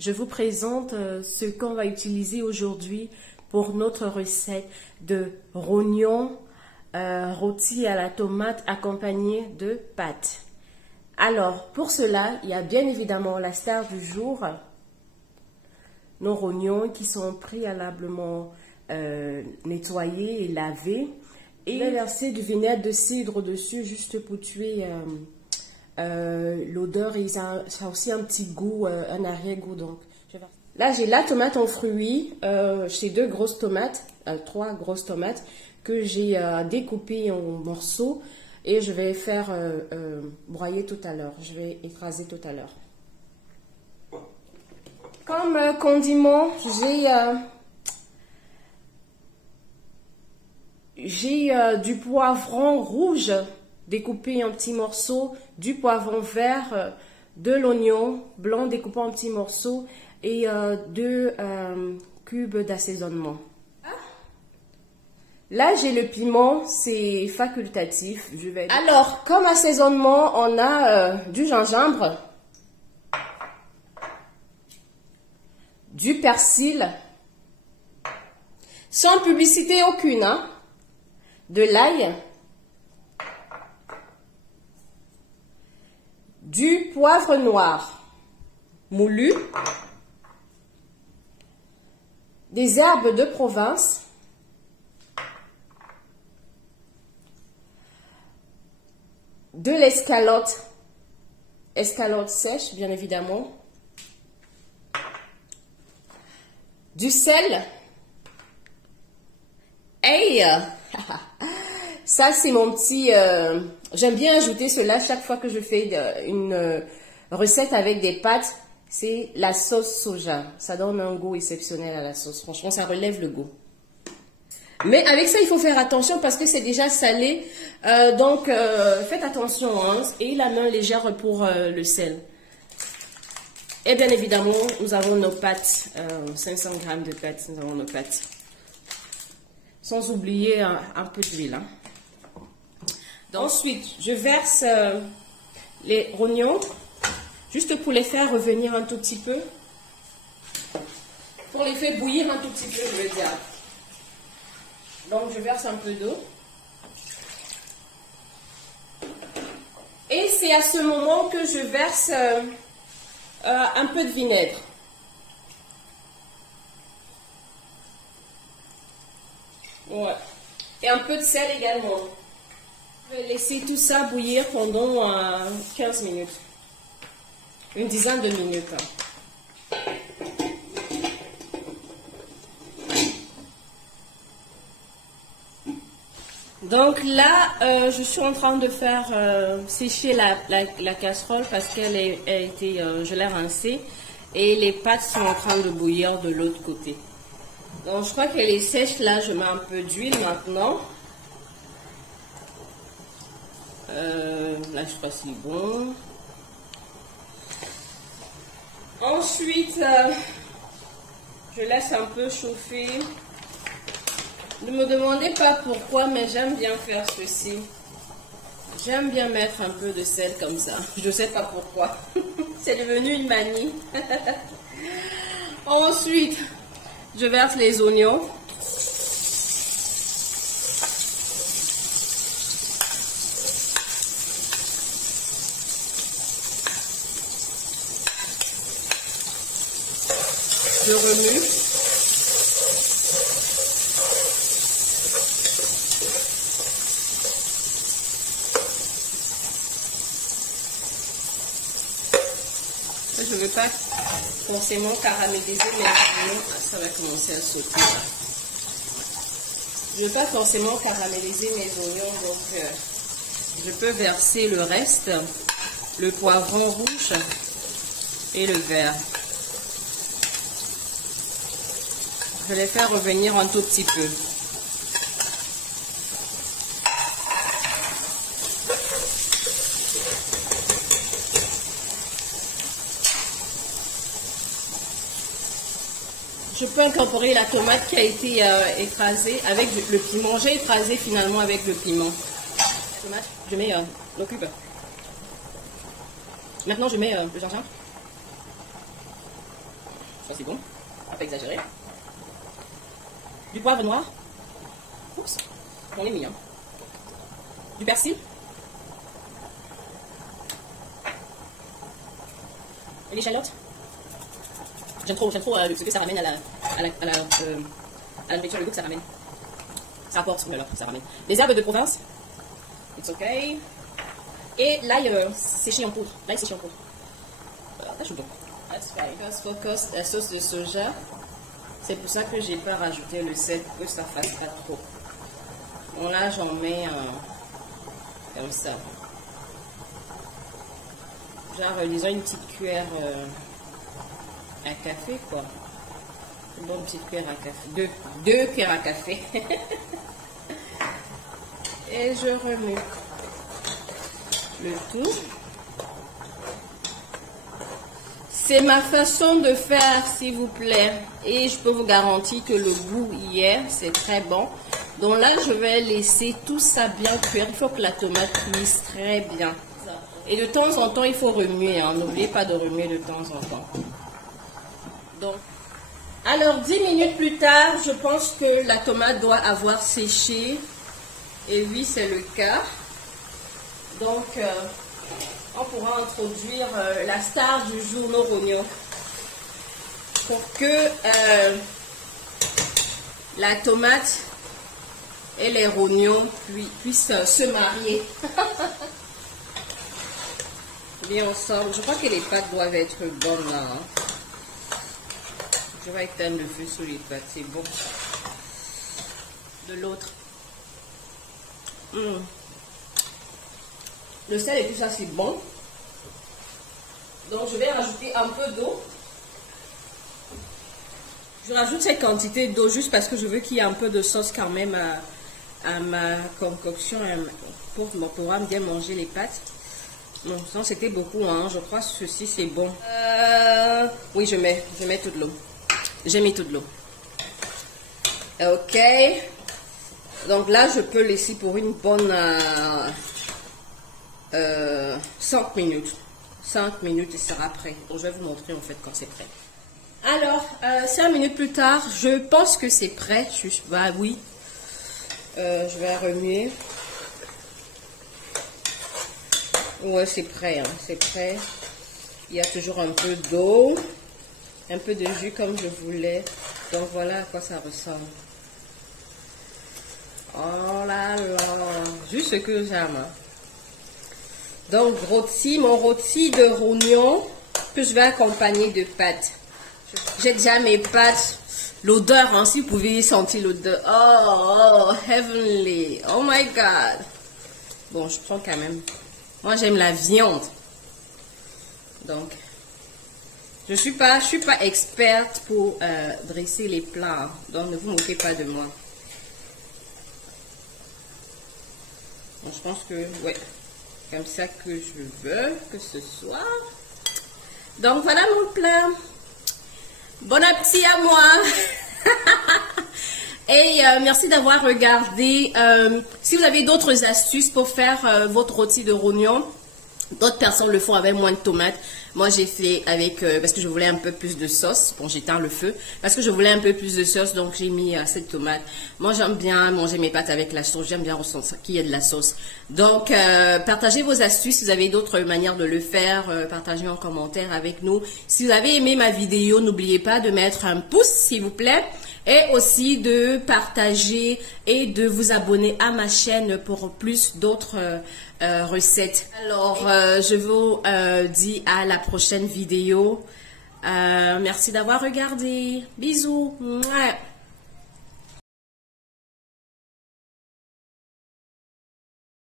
Je vous présente ce qu'on va utiliser aujourd'hui pour notre recette de rognons rôtis à la tomate accompagné de pâtes. Alors, pour cela, il y a bien évidemment la star du jour, nos rognons qui sont préalablement nettoyés et lavés. Et je vais verser du vinaigre de cidre dessus juste pour tuer l'odeur et ça a aussi un petit goût, un arrière-goût. Donc, là, j'ai la tomate en fruits, j'ai trois grosses tomates que j'ai découpées en morceaux et je vais faire broyer tout à l'heure. Je vais écraser tout à l'heure. Comme condiment, j'ai du poivron rouge découpé en petits morceaux, du poivron vert, de l'oignon blanc découpé en petits morceaux et 2 cubes d'assaisonnement. Là, j'ai le piment, c'est facultatif. Alors, comme assaisonnement, on a du gingembre, du persil, sans publicité aucune, hein, de l'ail, du poivre noir moulu, des herbes de Provence, de l'escalote, escalote sèche bien évidemment, du sel, et ça c'est mon petit, j'aime bien ajouter cela chaque fois que je fais une recette avec des pâtes, c'est la sauce soja. Ça donne un goût exceptionnel à la sauce, franchement ça relève le goût. Mais avec ça il faut faire attention parce que c'est déjà salé, donc faites attention, hein, et la main légère pour le sel. Et bien évidemment nous avons nos pâtes, 500 g de pâtes, nous avons nos pâtes. Sans oublier un peu d'huile. Hein. Ensuite, je verse les rognons, juste pour les faire revenir un tout petit peu. Pour les faire bouillir un tout petit peu, je veux dire. Donc, je verse un peu d'eau. Et c'est à ce moment que je verse un peu de vinaigre. Ouais. Et un peu de sel également. Je vais laisser tout ça bouillir pendant 15 minutes. Une dizaine de minutes. Donc là, je suis en train de faire sécher la casserole parce qu'elle a été, je l'ai rincée. Et les pâtes sont en train de bouillir de l'autre côté. Donc je crois qu'elle est sèche, là je mets un peu d'huile maintenant. Là je crois que c'est bon. Ensuite, je laisse un peu chauffer. Ne me demandez pas pourquoi, mais j'aime bien faire ceci. J'aime bien mettre un peu de sel comme ça. Je ne sais pas pourquoi. C'est devenu une manie. Ensuite, je verse les oignons. Je remue. Je ne veux pas forcément caraméliser mes oignons. Ça va commencer à sauter. Je ne veux pas forcément caraméliser mes oignons, donc je peux verser le reste, le poivron rouge et le vert. Je vais les faire revenir un tout petit peu. Je peux incorporer la tomate qui a été écrasée avec le piment. J'ai écrasé finalement avec le piment. La tomate, je mets le cube. Maintenant, je mets le gingembre. Ça c'est bon. On va pas exagérer. Du poivre noir. Oups, on est mis. Hein. Du persil. Et l'échalote. J'aime trop ce que ça ramène à la nourriture, le goût que ça ramène. Ça apporte, voilà, ça ramène. Les herbes de province. It's okay. Et l'ail séché en poudre. L'ail séché en poudre. Voilà, ça je bon. That's fine. First focus, la sauce de soja. C'est pour ça que j'ai pas rajouté le sel pour que ça fasse pas trop. Bon là j'en mets comme ça. Genre disons une petite cuillère à café quoi. Une bonne petite cuillère à café. Deux cuillères à café. Et je remets le tout. C'est ma façon de faire, s'il vous plaît. Et je peux vous garantir que le goût hier, c'est très bon. Donc là, je vais laisser tout ça bien cuire. Il faut que la tomate cuise très bien. Et de temps en temps, il faut remuer. Hein. N'oubliez pas de remuer de temps en temps. Donc, alors 10 minutes plus tard, je pense que la tomate doit avoir séché. Et oui, c'est le cas. Donc, on pourra introduire la star du jour, nos rognons. Pour que la tomate et les rognons puissent se marier. Bien ensemble. Je crois que les pâtes doivent être bonnes là. Hein. Je vais éteindre le feu sur les pâtes, c'est bon. De l'autre. Le sel et tout ça, c'est bon. Donc, je vais rajouter un peu d'eau. Je rajoute cette quantité d'eau juste parce que je veux qu'il y ait un peu de sauce quand même à ma concoction pour pouvoir bien manger les pâtes. Non, sinon c'était beaucoup, hein. Je crois que ceci c'est bon. Oui, je mets toute l'eau. J'ai mis toute l'eau. Ok. Donc là, je peux laisser pour une bonne 5 minutes. 5 minutes, il sera prêt. Donc je vais vous montrer en fait quand c'est prêt. Alors, 5 minutes plus tard, je pense que c'est prêt. Bah oui. Je vais remuer. Ouais, c'est prêt, hein, c'est prêt. Il y a toujours un peu d'eau, un peu de jus comme je voulais. Donc voilà à quoi ça ressemble. Oh là là, juste ce que j'aime. Hein. Donc mon rôti de rognon que je vais accompagner de pâtes. J'ai déjà mes pâtes. L'odeur, hein, si vous pouvez sentir l'odeur. Oh, heavenly. Oh my God. Bon, je prends quand même. Moi, j'aime la viande. Donc, je suis pas experte pour dresser les plats. Donc, ne vous moquez pas de moi. Donc, je pense que, ouais, comme ça que je veux que ce soit. Donc, voilà mon plat. Bon appétit à moi. Et merci d'avoir regardé. Si vous avez d'autres astuces pour faire votre rôti de rognon, d'autres personnes le font avec moins de tomates. Moi, j'ai fait avec, parce que je voulais un peu plus de sauce. Bon, j'éteins le feu. Parce que je voulais un peu plus de sauce, donc j'ai mis assez de tomates. Moi, j'aime bien manger mes pâtes avec la sauce. J'aime bien ressentir qu'il y ait de la sauce. Donc, partagez vos astuces. Si vous avez d'autres manières de le faire, partagez en commentaire avec nous. Si vous avez aimé ma vidéo, n'oubliez pas de mettre un pouce, s'il vous plaît. Et aussi de partager et de vous abonner à ma chaîne pour plus d'autres recettes. Alors, je vous dis à la prochaine vidéo. Merci d'avoir regardé. Bisous. Mouah.